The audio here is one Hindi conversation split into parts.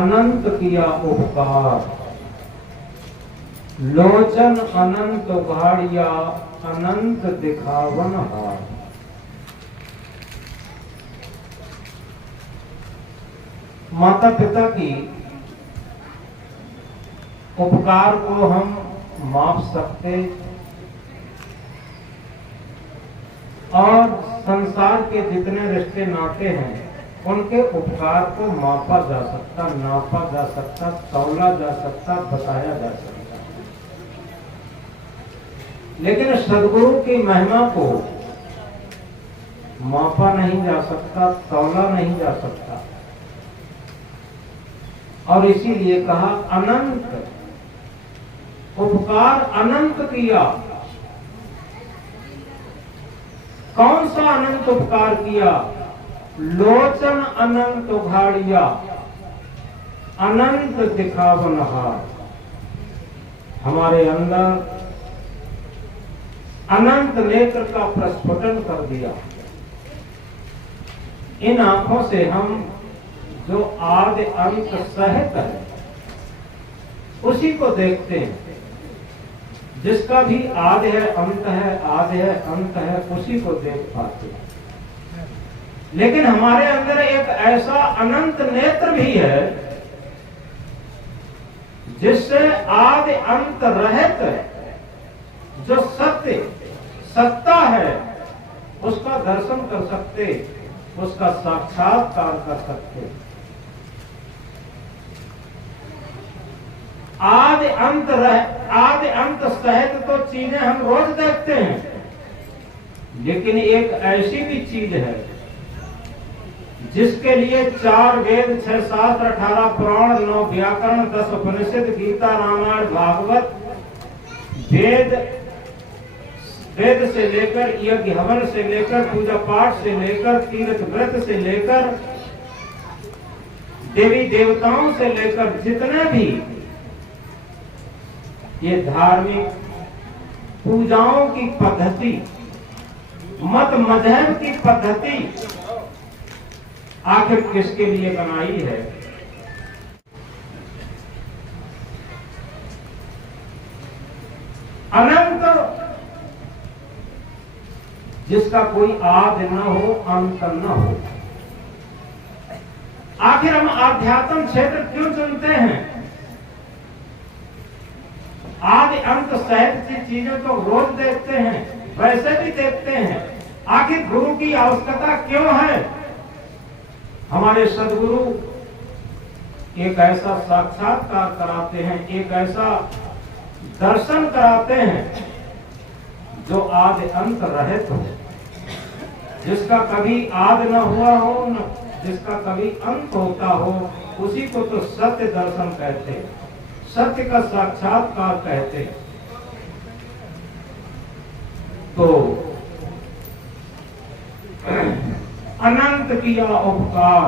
अनंत किया उपकार, लोचन अनंत उघाड़िया, अनंत दिखावन हार। माता पिता की उपकार को हम माप सकते और संसार के जितने रिश्ते नाते हैं उनके उपकार को मापा जा सकता, नापा जा सकता, तौला जा सकता, बताया जा सकता। लेकिन सदगुरु की महिमा को मापा नहीं जा सकता, तौला नहीं जा सकता। और इसीलिए कहा अनंत उपकार अनंत किया। कौन सा अनंत उपकार किया? लोचन अनंत उघाड़िया, अनंत दिखावन हार। हमारे अंदर अनंत नेत्र का प्रस्फुटन कर दिया। इन आंखों से हम जो आदि अंत सहित है उसी को देखते हैं। जिसका भी आदि है, अंत है, आदि है, अंत है, उसी को देख पाते हैं। लेकिन हमारे अंदर एक ऐसा अनंत नेत्र भी है जिससे आदि अंत रहित जो सत्य सत्ता है उसका दर्शन कर सकते, उसका साक्षात्कार कर सकते। आदि अंत सहित तो चीजें हम रोज देखते हैं, लेकिन एक ऐसी भी चीज है जिसके लिए 4 वेद, 6 शास्त्र, 18 पुराण, 9 व्याकरण, 10 उपनिषद, गीता, रामायण, भागवत, वेद से लेकर यज्ञ हवन से लेकर पूजा पाठ से लेकर तीर्थ व्रत से लेकर देवी देवताओं से लेकर जितने भी ये धार्मिक पूजाओं की पद्धति, मत मजहब की पद्धति आखिर किसके लिए बनाई है? अनंत जिसका कोई आदि न हो, अंत न हो। आखिर हम आध्यात्म क्षेत्र क्यों चुनते हैं? आदि अंत सहित की चीजें तो रोज देखते हैं, वैसे भी देखते हैं। आखिर गुरु की आवश्यकता क्यों है? हमारे सदगुरु एक ऐसा साक्षात्कार कराते हैं, एक ऐसा दर्शन कराते हैं जो आदि अंत रहित हो, जिसका कभी आदि न हुआ हो, न जिसका कभी अंत होता हो। उसी को तो सत्य दर्शन कहते हैं, सत्य का साक्षात्कार कहते हैं। तो अनंत किया उपकार,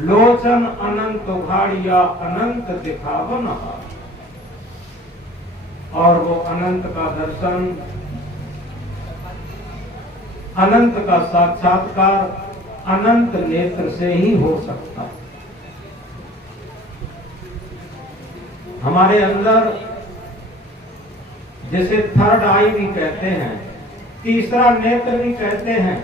लोचन अनंत उघाड़िया, अनंत दिखावन हार। और वो अनंत का दर्शन, अनंत का साक्षात्कार अनंत नेत्र से ही हो सकता है। हमारे अंदर जिसे थर्ड आई भी कहते हैं, तीसरा नेत्र भी कहते हैं,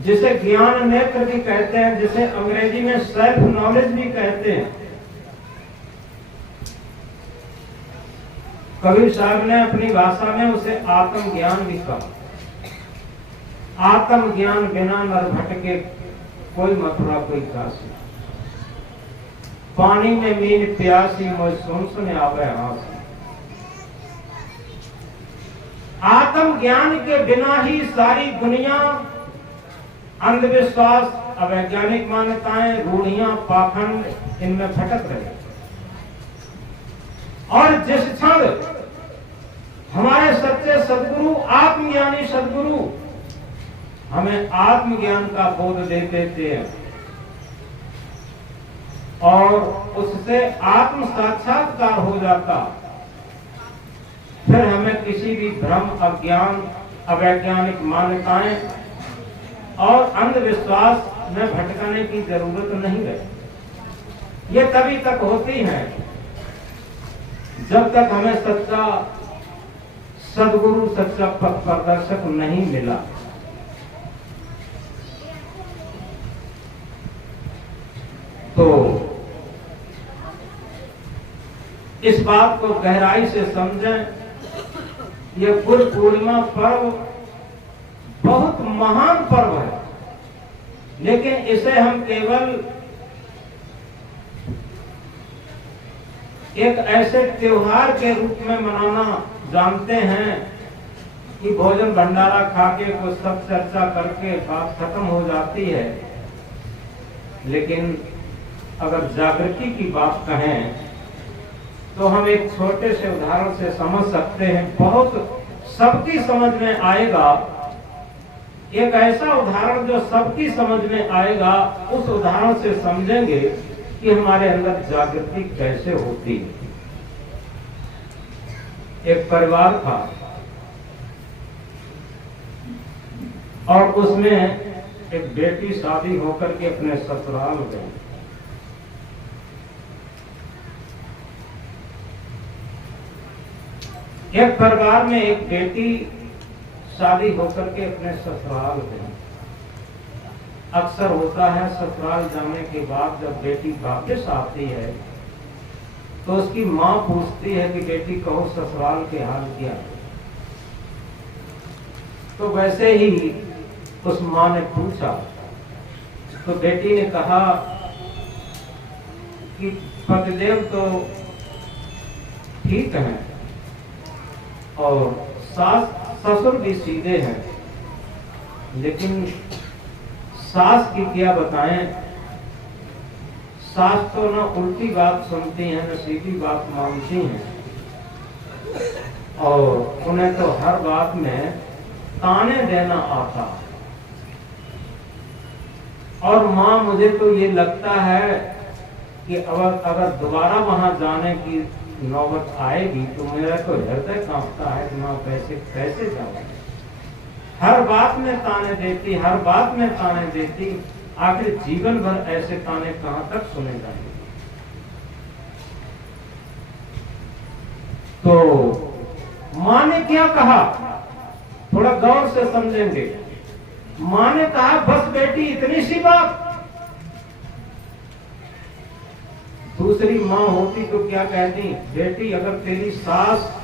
जिसे ज्ञान नेत्र भी कहते हैं, जिसे अंग्रेजी में सेल्फ नॉलेज भी कहते हैं। कबीर साहब ने अपनी भाषा में उसे आत्मज्ञान भी कहा। आत्मज्ञान बिना नर भटके कोई मथुरा कोई काशी। पानी में मीन प्यासी, मोय सुन सुन आवे हासी। आत्मज्ञान के बिना ही सारी दुनिया अंधविश्वास, अवैज्ञानिक मान्यताएं, रूढ़ियां, पाखंड इनमें भटक रहे। और जिस क्षण हमारे सच्चे सदगुरु, आत्मज्ञानी सदगुरु हमें आत्मज्ञान का बोध दे देते हैं और उससे आत्म साक्षात्कार हो जाता, फिर हमें किसी भी भ्रम, अज्ञान, अवैज्ञानिक मान्यताएं और अंधविश्वास में भटकने की जरूरत नहीं रही। ये तभी तक होती हैं जब तक हमें सच्चा सदगुरु, सच्चा पथ प्रदर्शक नहीं मिला। तो इस बात को गहराई से समझें। यह गुरु पूर्णिमा पर्व बहुत महान पर्व है, लेकिन इसे हम केवल एक ऐसे त्योहार के रूप में मनाना जानते हैं कि भोजन भंडारा खाके कुछ सब चर्चा करके बात खत्म हो जाती है। लेकिन अगर जागृति की बात कहें तो हम एक छोटे से उदाहरण से समझ सकते हैं, बहुत सबकी समझ में आएगा। एक ऐसा उदाहरण जो सबकी समझ में आएगा, उस उदाहरण से समझेंगे कि हमारे अंदर जागृति कैसे होती है। एक परिवार था और उसमें एक बेटी शादी होकर के अपने ससुराल गई। एक परिवार में एक बेटी शादी होकर के अपने ससुराल गई। अक्सर होता है ससुराल जाने के बाद जब बेटी वापस आती है तो उसकी माँ पूछती है कि बेटी कहो ससुराल के हाल क्या है। तो वैसे ही उस माँ ने पूछा तो बेटी ने कहा कि पतिदेव तो ठीक हैं और सास ससुर भी सीधे हैं, लेकिन सास की क्या बताएं। सास तो न उल्टी बात सुनती हैं न सीधी बात मानती हैं और उन्हें तो हर बात में ताने देना आता। और माँ मुझे तो ये लगता है कि अगर दोबारा वहां जाने की नौबत आएगी तो मेरा तो हृदय कांपता है कि माँ कैसे जाऊंगी। हर बात में ताने देती, हर बात में ताने देती। आखिर जीवन भर ऐसे ताने कहां तक सुने जाएंगे। तो मां ने क्या कहा, थोड़ा गौर से समझेंगे। मां ने कहा बस बेटी इतनी सी बात। दूसरी मां होती तो क्या कहती, बेटी अगर तेरी सास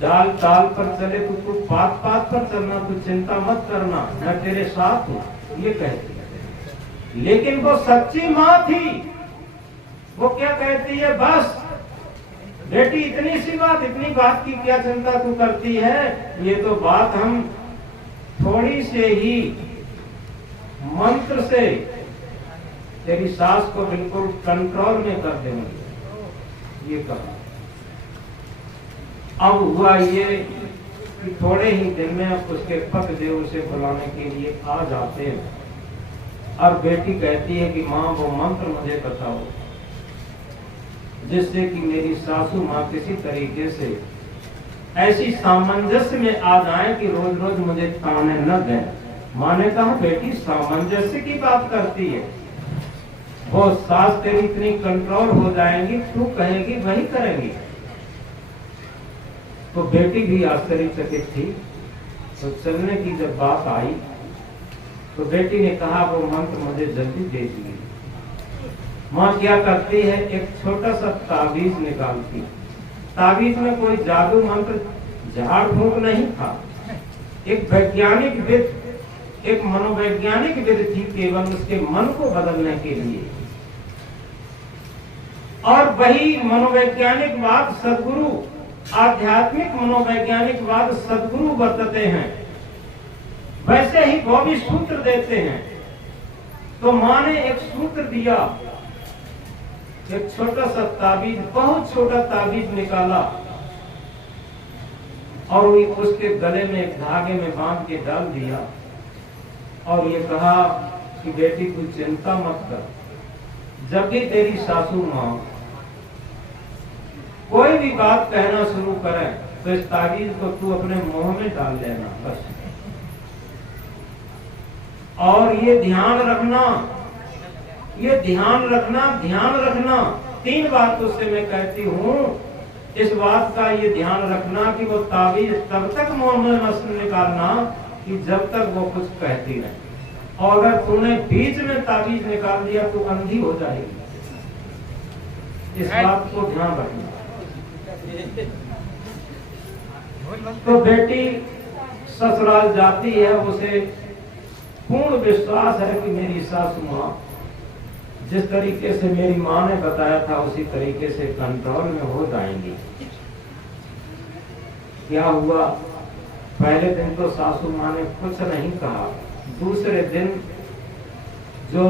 डाल ताल पर चले तो तू पात पात पर चलना, तू चिंता मत करना, मैं तेरे साथ हूं, ये कहती। लेकिन वो सच्ची मां थी। वो क्या कहती है, बस बेटी इतनी सी बात, इतनी बात की क्या चिंता तू करती है। ये तो बात हम थोड़ी से ही मंत्र से तेरी सास को बिल्कुल कंट्रोल में कर देंगे, ये कहा। अब हुआ ये कि थोड़े ही दिन में उसके पतिदेव उसे बुलाने के लिए आ जाते हैं और बेटी कहती है कि माँ वो मंत्र मुझे बताओ जिससे कि मेरी सासू माँ किसी तरीके से ऐसी सामंजस्य में आ जाए कि रोज रोज मुझे ताने न दें। माँ ने कहा बेटी सामंजस्य की बात करती है, वो सास तेरी इतनी कंट्रोल हो जाएंगी, तू कहेगी वही करेंगी। तो बेटी भी आश्चर्यचकित थी। तो चलने की जब बात आई तो बेटी ने कहा वो मंत्र मुझे जल्दी दे दीजिए। माँ क्या करती है, एक छोटा सा ताबीज निकालती। ताबीज में कोई जादू मंत्र झाड़ फूंक नहीं था, एक वैज्ञानिक विधि, एक मनोवैज्ञानिक विधि थी, केवल उसके मन को बदलने के लिए। और वही मनोवैज्ञानिक बात सदगुरु, आध्यात्मिक मनोवैज्ञानिक सदगुरु बरतते हैं, वैसे ही वो भी सूत्र देते हैं। तो माँ ने एक सूत्र दिया, एक छोटा सा ताबीज, बहुत छोटा ताबीज निकाला और उसके गले में एक धागे में बांध के डाल दिया और ये कहा कि बेटी तू चिंता मत कर, जब भी तेरी सासू माँ कोई भी बात कहना शुरू करे तो इस ताबीज को तू अपने मुंह में डाल लेना बस। और ये ध्यान रखना ये ध्यान रखना, ध्यान रखना। 3 बार तो उससे मैं कहती हूँ, इस बात का ये ध्यान रखना कि वो ताबीज तब तक मुंह में मत निकालना कि जब तक वो कुछ कहती नहीं। और अगर तूने बीच में ताबीज निकाल दिया तो अंधी हो जाएगी। इस बात को ध्यान रखना। तो बेटी ससुराल जाती है, उसे पूर्ण विश्वास है कि मेरी सासू माँ जिस तरीके से मेरी माँ ने बताया था उसी तरीके से कंट्रोल में हो जाएंगी। क्या हुआ, पहले दिन तो सासू माँ ने कुछ नहीं कहा। दूसरे दिन जो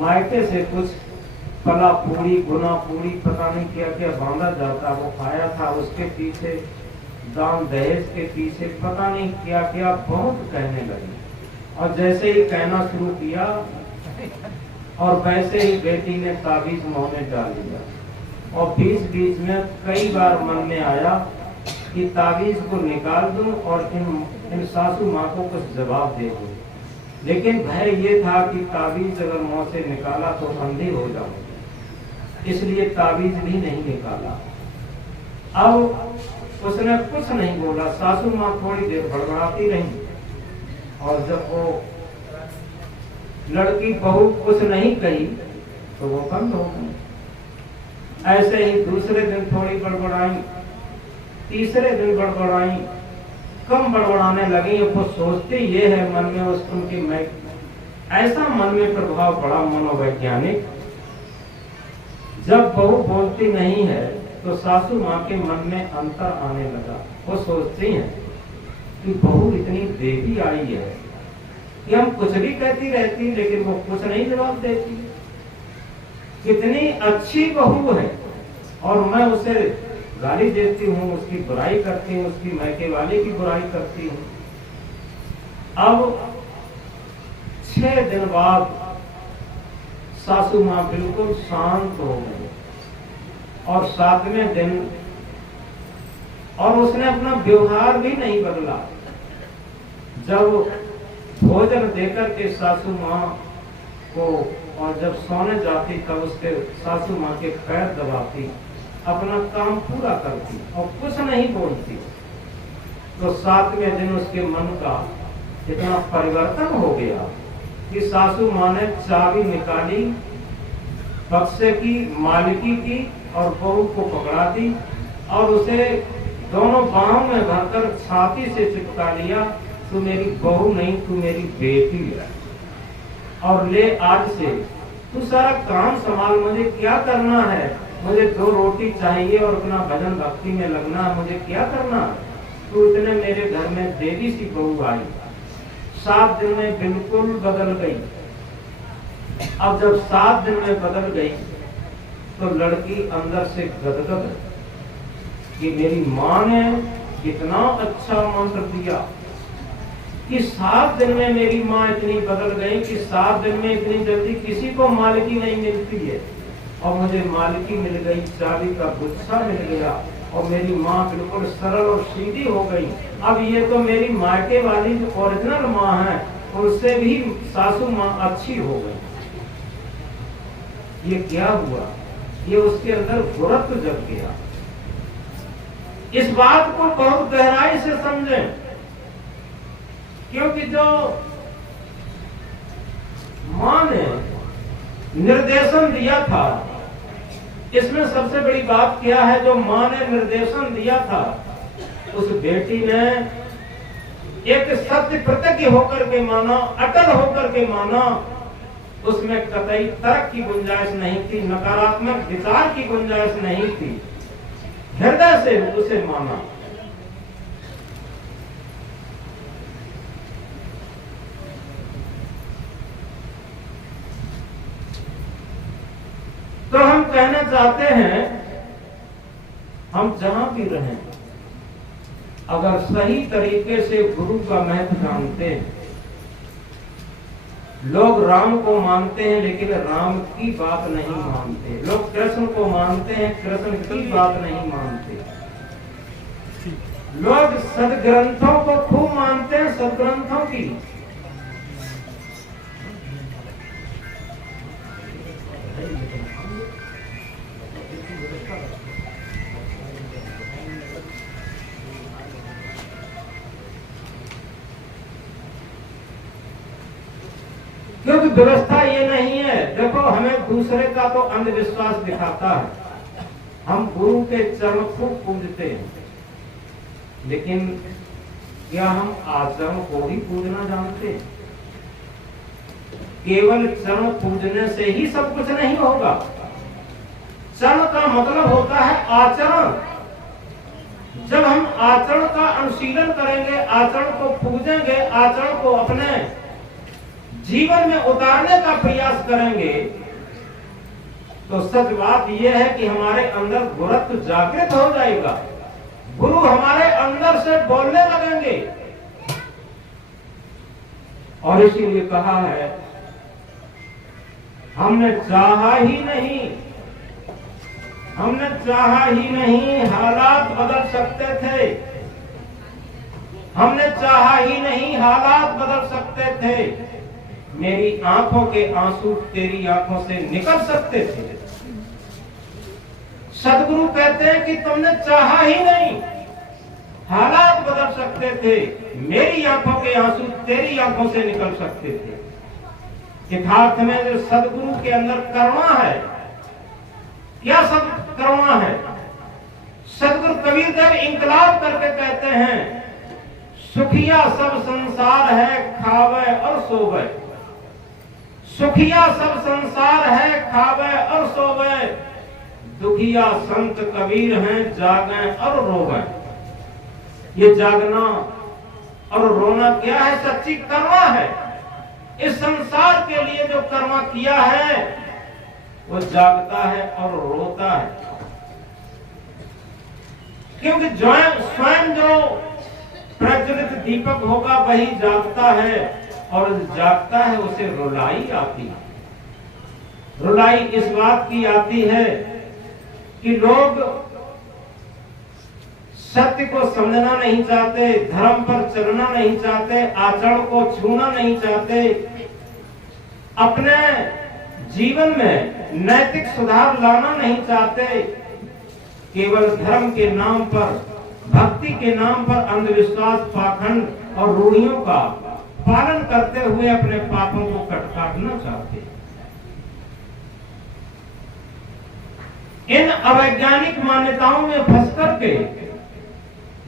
मायके से कुछ पला पूरी, गुना पूरी, पता नहीं क्या क्या बांधा जाता वो खाया था, उसके पीछे दान दहेज के पीछे पता नहीं क्या क्या बहुत कहने लगी। और जैसे ही कहना शुरू किया और वैसे ही बेटी ने ताबीज मुंह में डाल दिया। और बीच बीच में कई बार मन में आया कि ताबीज को निकाल दूं और इन सासू माँ को कुछ जवाब दे दूं, लेकिन भय ये था कि ताबीज अगर मुंह से निकाला तो अंधी हो जाऊं, इसलिए ताबीज भी नहीं निकाला। अब उसने कुछ नहीं बोला। सासू माँ थोड़ी देर बड़बड़ाती रही और जब वो लड़की बहू कुछ नहीं कही तो वो बंद हो गई। ऐसे ही दूसरे दिन थोड़ी बड़बड़ाई, तीसरे दिन बड़बड़ाई, कम बड़बड़ाने लगी। वो सोचती ये है मन में उनकी मैं ऐसा मन में प्रभाव पड़ा मनोवैज्ञानिक, जब बहू बोलती नहीं है तो सासू माँ के मन में अंतर आने लगा। वो सोचती हैं कि बहू इतनी देवी आई है कि हम कुछ भी कहती रहती लेकिन वो कुछ नहीं जवाब देती। कितनी अच्छी बहू है और मैं उसे गाली देती हूँ, उसकी बुराई करती हूँ, उसकी मैके वाले की बुराई करती हूँ। अब 6 दिन बाद सासू माँ बिल्कुल शांत हो गई और 7वें दिन, और उसने अपना व्यवहार भी नहीं बदला। जब भोजन देकर के सासू माँ को और जब सोने जाती तब उसके सासू माँ के पैर दबाती, अपना काम पूरा करती और कुछ नहीं बोलती। तो 7वें दिन उसके मन का इतना परिवर्तन हो गया कि सासू माँ ने चाबी निकाली बक्से की, मालिकी की, और बहू को पकड़ा दी और उसे दोनों बाहों में भरकर छाती से चिपका लिया। तू मेरी बहू नहीं, तू मेरी बेटी है, और ले आज से तू सारा काम संभाल। मुझे क्या करना है, मुझे 2 रोटी चाहिए और अपना भजन भक्ति में लगना है, मुझे क्या करना है। तू इतने मेरे घर में देवी सी बहू आई। 7 दिन में बिल्कुल बदल गई। अब जब 7 दिन में बदल गई तो लड़की अंदर से गदगद कि मेरी माँ ने कितना अच्छा मंत्र दिया कि 7 दिन में मेरी माँ इतनी बदल गई कि 7 दिन में इतनी जल्दी किसी को मालिकी नहीं मिलती है, और मुझे मालिकी मिल गई, चाबी का गुच्छा मिल गया और मेरी माँ बिल्कुल सरल और सीधी हो गई। अब ये तो मेरी मायके वाली जो ओरिजिनल माँ है उससे भी सासू माँ अच्छी हो गई। ये क्या हुआ, ये उसके अंदर गुरुत्व जग गया। इस बात को बहुत गहराई से समझें, क्योंकि जो मां ने निर्देशन दिया था, इसमें सबसे बड़ी बात क्या है, जो मां ने निर्देशन दिया था उस बेटी ने एक सत्य प्रतिज्ञ होकर के माना, अटल होकर के माना। उसमें कतई तर्क की गुंजाइश नहीं थी, नकारात्मक विचार की गुंजाइश नहीं थी, हृदय से उसे माना। तो हम कहना चाहते हैं, हम जहां भी रहें, अगर सही तरीके से गुरु का महत्व जानते हैं। लोग राम को मानते हैं लेकिन राम की बात नहीं मानते। लोग कृष्ण को मानते हैं, कृष्ण की बात नहीं मानते। लोग सदग्रंथों को खूब मानते हैं, सदग्रंथों की, क्योंकि व्यवस्था ये नहीं है। देखो, हमें दूसरे का तो अंधविश्वास दिखाता है, हम गुरु के चरण को पूजते हैं, लेकिन क्या हम आचरण को ही पूजना जानते हैं? केवल चरण पूजने से ही सब कुछ नहीं होगा। चरण का मतलब होता है आचरण। जब हम आचरण का अनुशीलन करेंगे, आचरण को पूजेंगे, आचरण को अपने जीवन में उतारने का प्रयास करेंगे, तो सच बात यह है कि हमारे अंदर गुरुत्व जागृत हो जाएगा। गुरु हमारे अंदर से बोलने लगेंगे। और इसीलिए कहा है, हमने चाहा ही नहीं, हमने चाहा ही नहीं, हालात बदल सकते थे। हमने चाहा ही नहीं, हालात बदल सकते थे। मेरी आंखों के आंसू तेरी आंखों से निकल सकते थे। सदगुरु कहते हैं कि तुमने चाहा ही नहीं, हालात बदल सकते थे। मेरी आंखों के आंसू तेरी आंखों से निकल सकते थे। यथार्थ में जो सदगुरु के अंदर करुणा है, क्या सब करुणा है? सदगुरु कबीर देव इंकलाब करके कहते हैं, सुखिया सब संसार है खावे और सोवे। सुखिया सब संसार है खावे और सोवे, दुखिया संत कबीर हैं जागे और रोवे। ये जागना और रोना क्या है? सच्ची कर्मा है। इस संसार के लिए जो कर्मा किया है वो जागता है और रोता है, क्योंकि स्वयं जो प्रज्वलित दीपक होगा वही जागता है, और जागता है उसे रुलाई आती है। रुलाई इस बात की आती है कि लोग सत्य को समझना नहीं चाहते, धर्म पर चलना नहीं चाहते, आचरण को छूना नहीं चाहते, अपने जीवन में नैतिक सुधार लाना नहीं चाहते। केवल धर्म के नाम पर, भक्ति के नाम पर अंधविश्वास, पाखंड और रूढ़ियों का पालन करते हुए अपने पापों को काटना चाहते हैं। इन अवैज्ञानिक मान्यताओं में फंस करके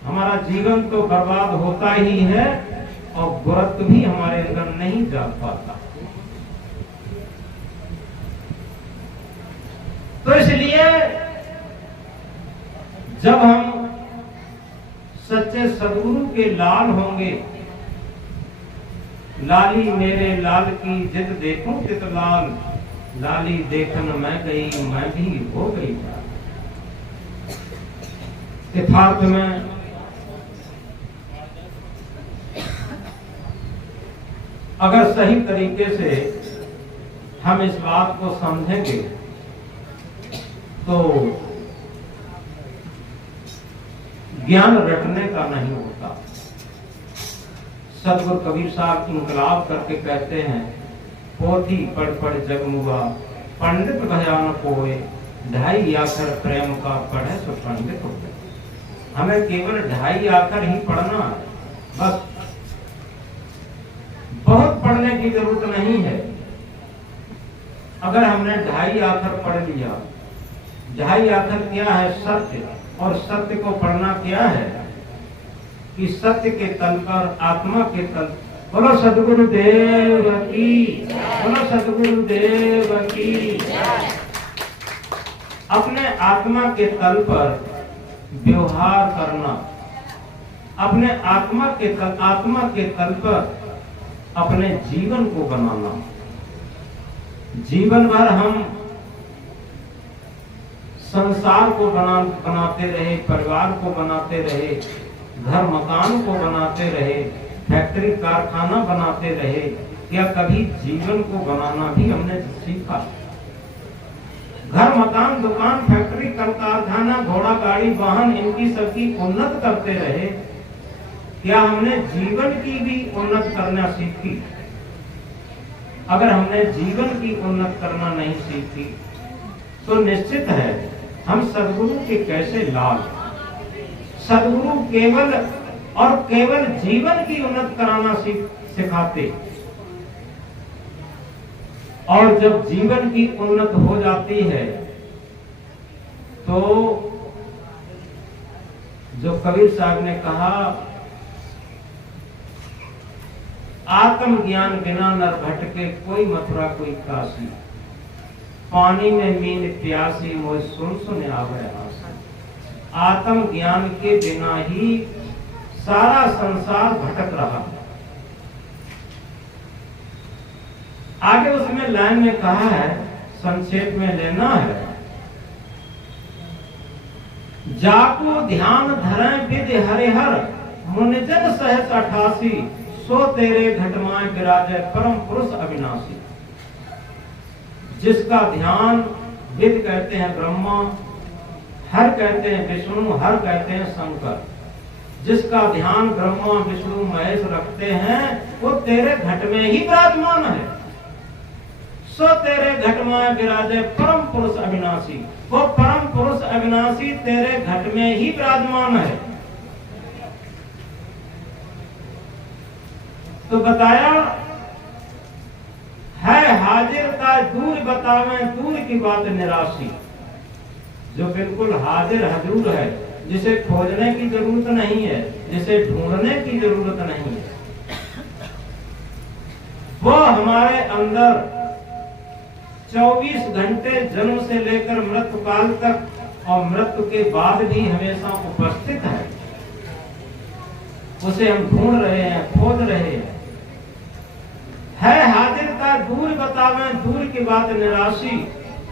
हमारा जीवन तो बर्बाद होता ही है, और गुरुत्व भी हमारे अंदर नहीं जाग पाता। तो इसलिए जब हम सच्चे सदगुरु के लाल होंगे, लाली मेरे लाल की जित देखूं तित लाल, लाली देखन मैं गई मैं भी हो गई। यथार्थ में अगर सही तरीके से हम इस बात को समझेंगे तो ज्ञान रटने का नहीं होता। सदगुरु कबीर साहब इंकलाब करके कहते हैं, पोथी पढ़ पढ़ जगमुआ पंडित भयान कोए, ढाई आखर प्रेम का पढ़े तो पंडित हो गए। हमें केवल ढाई आखर ही पढ़ना है, बस। बहुत पढ़ने की जरूरत नहीं है। अगर हमने ढाई आखर पढ़ लिया, ढाई आखर क्या है? सत्य। और सत्य को पढ़ना क्या है कि सत्य के तल पर, आत्मा के तल। बोलो सदगुरु देव की, बोलो सदगुरु देव की। अपने आत्मा के तल पर व्यवहार करना, अपने आत्मा के तल पर अपने जीवन को बनाना। जीवन भर हम संसार को बनाते रहे, परिवार को बनाते रहे, घर मकान को बनाते रहे, फैक्ट्री कारखाना बनाते रहे, या कभी जीवन को बनाना भी हमने सीखा? घर मकान दुकान फैक्ट्री कारखाना घोड़ा गाड़ी वाहन इनकी सबकी उन्नत करते रहे, क्या हमने जीवन की भी उन्नत करना सीखी? अगर हमने जीवन की उन्नत करना नहीं सीखी तो निश्चित है हम सदगुरु के कैसे लाल। सदगुरु केवल और केवल जीवन की उन्नत कराना सिखाते। और जब जीवन की उन्नत हो जाती है तो जो कबीर साहब ने कहा, आत्मज्ञान बिना नर भटके, कोई मथुरा कोई काशी, पानी में मीन प्यासी, मोह सुन सुन आवे आसी। आत्मज्ञान के बिना ही सारा संसार भटक रहा है। आगे उसमें लाइन में कहा है, संक्षेप में लेना है, जाको ध्यान धरें विधि हरिहर, मुनिजन सहस 88, सो तेरे घटमाए विराजे परम पुरुष अविनाशी। जिसका ध्यान, विद कहते हैं ब्रह्मा, हर कहते हैं विष्णु, हर कहते हैं शंकर, जिसका ध्यान ब्रह्मा विष्णु महेश रखते हैं वो तेरे घट में ही विराजमान है। सो तेरे घट में विराजे परम पुरुष अविनाशी, वो परम पुरुष अविनाशी तेरे घट में ही विराजमान है। तो बताया है हाजिर का दूर बतावे, दूर की बात निराशी। जो बिल्कुल हाजिर हजूर है, जिसे खोजने की जरूरत नहीं है, जिसे ढूंढने की जरूरत नहीं है, वो हमारे अंदर 24 घंटे जन्म से लेकर मृत्यु काल तक और मृत्यु के बाद भी हमेशा उपस्थित है। उसे हम ढूंढ रहे हैं, खोज रहे हैं। है हाजिर का दूर बतावे, दूर की बात निराशी।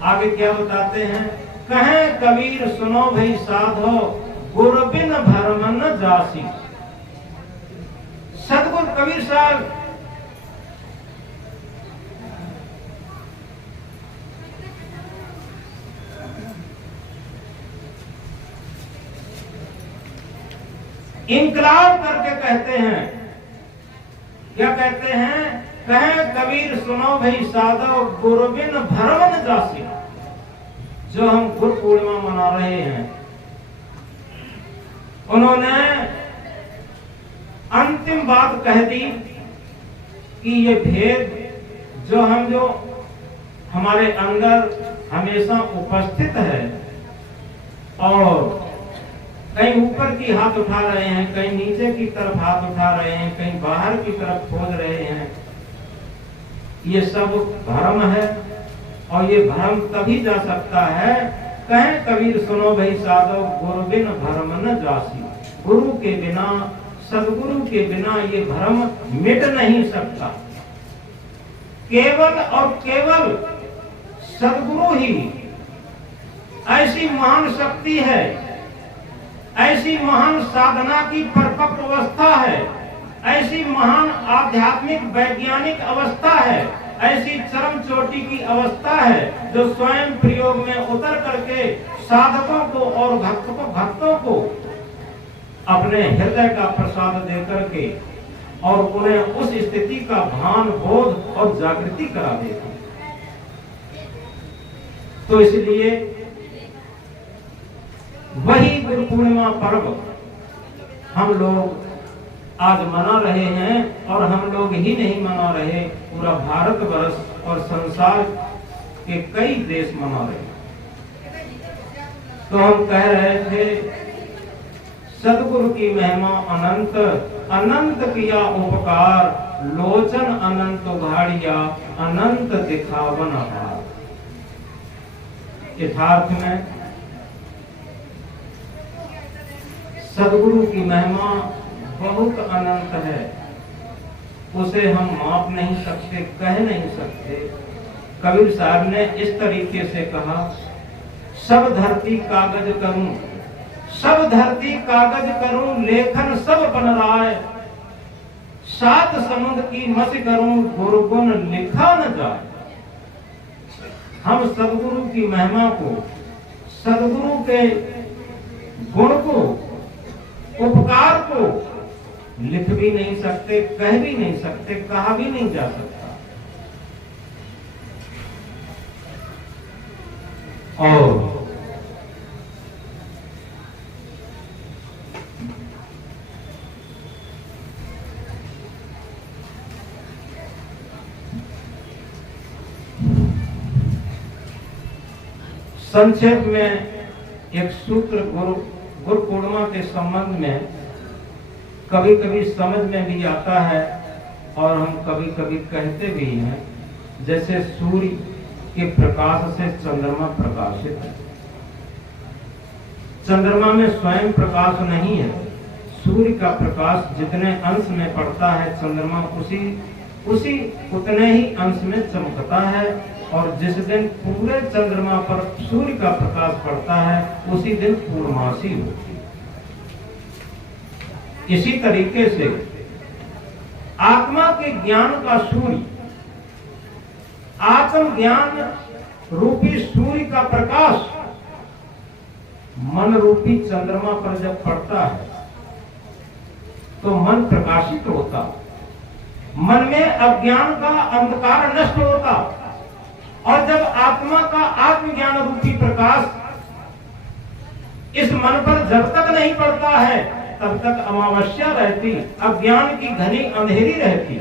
आगे क्या बताते हैं, कहें कबीर सुनो भई साधो, गुरु बिन भरम न जासी। सदगुरु कबीर साहब इनकलाब करके कहते हैं, क्या कहते हैं, कहें कबीर सुनो भई साधो, गुरु बिन भरम न जासी। जो हम गुरु पूर्णिमा मना रहे हैं, उन्होंने अंतिम बात कह दी कि ये भेद जो हमारे अंदर हमेशा उपस्थित है और कहीं ऊपर की हाथ उठा रहे हैं, कहीं नीचे की तरफ हाथ उठा रहे हैं, कहीं बाहर की तरफ खोज रहे हैं, ये सब भ्रम है। और ये भ्रम तभी जा सकता है, कहें कबीर सुनो भई साधो, गुरु बिन भरम न जासी। गुरु के बिना, सदगुरु के बिना ये भ्रम मिट नहीं सकता। केवल और केवल सदगुरु ही ऐसी महान शक्ति है, ऐसी महान साधना की परिपक्व अवस्था है, ऐसी महान आध्यात्मिक वैज्ञानिक अवस्था है, ऐसी चरम चोटी की अवस्था है जो स्वयं प्रयोग में उतर करके साधकों को और भक्तों को अपने हृदय का प्रसाद दे करके और उन्हें उस स्थिति का भान, बोध और जागृति करा देता। तो इसलिए वही गुरु पूर्णिमा पर्व हम लोग आज मना रहे हैं। और हम लोग ही नहीं मना रहे, पूरा भारतवर्ष और संसार के कई देश मना रहे। तो हम कह रहे थे, सदगुरु की महिमा अनंत, अनंत किया उपकार, लोचन अनंत उघाड़िया, अनंत दिखावन आभार। यथार्थ में सदगुरु की महिमा बहुत अनंत है, उसे हम माप नहीं सकते, कह नहीं सकते। कबीर साहब ने इस तरीके से कहा, सब धरती कागज करूं, सब धरती कागज करूं, लेखन सब बन राय, सात समुद्र की मस करूं, गुरुगुण लिखा न जाए। हम सदगुरु की महिमा को, सदगुरु के गुण को, उपकार को लिख भी नहीं सकते, कह भी नहीं सकते, कहा भी नहीं जा सकता। और संक्षेप में एक सूत्र गुरु पूर्णिमा के संबंध में कभी कभी समझ में भी आता है और हम कभी कभी कहते भी हैं। जैसे सूर्य के प्रकाश से चंद्रमा प्रकाशित है। चंद्रमा में स्वयं प्रकाश नहीं है। सूर्य का प्रकाश जितने अंश में पड़ता है, चंद्रमा उसी उतने ही अंश में चमकता है। और जिस दिन पूरे चंद्रमा पर सूर्य का प्रकाश पड़ता है, उसी दिन पूर्णमासी होती है। इसी तरीके से आत्मा के ज्ञान का सूर्य, आत्म ज्ञान रूपी सूर्य का प्रकाश मन रूपी चंद्रमा पर जब पड़ता है तो मन प्रकाशित होता, मन में अज्ञान का अंधकार नष्ट होता। और जब आत्मा का आत्मज्ञान रूपी प्रकाश इस मन पर जब तक नहीं पड़ता है, तब तक अमावस्या रहती, अज्ञान की घनी अंधेरी रहती,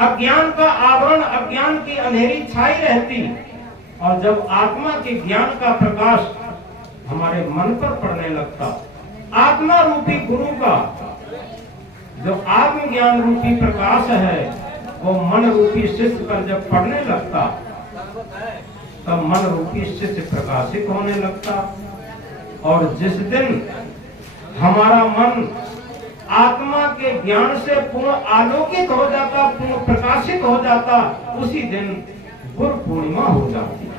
अज्ञान का आवरण, अज्ञान की अंधेरी छाई रहती। और जब आत्मा के ज्ञान का प्रकाश हमारे मन पर पड़ने लगता, आत्मा रूपी गुरु का जो आत्मज्ञान रूपी प्रकाश है वो मन रूपी शिष्य पर जब पड़ने लगता, तब मन रूपी शिष्य प्रकाशित होने लगता। और जिस दिन हमारा मन आत्मा के ज्ञान से पूर्ण आलोकित हो जाता, पूर्ण प्रकाशित हो जाता, उसी दिन गुरु पूर्णिमा हो जाती।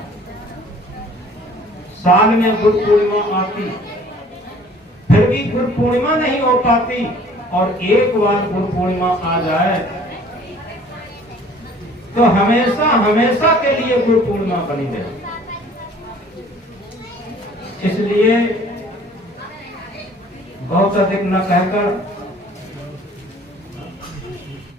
साल में गुरु पूर्णिमा आती, फिर भी गुरु पूर्णिमा नहीं हो पाती। और एक बार गुरु पूर्णिमा आ जाए तो हमेशा हमेशा के लिए गुरु पूर्णिमा बनी रहे। इसलिए बहुत अधिक न कहकर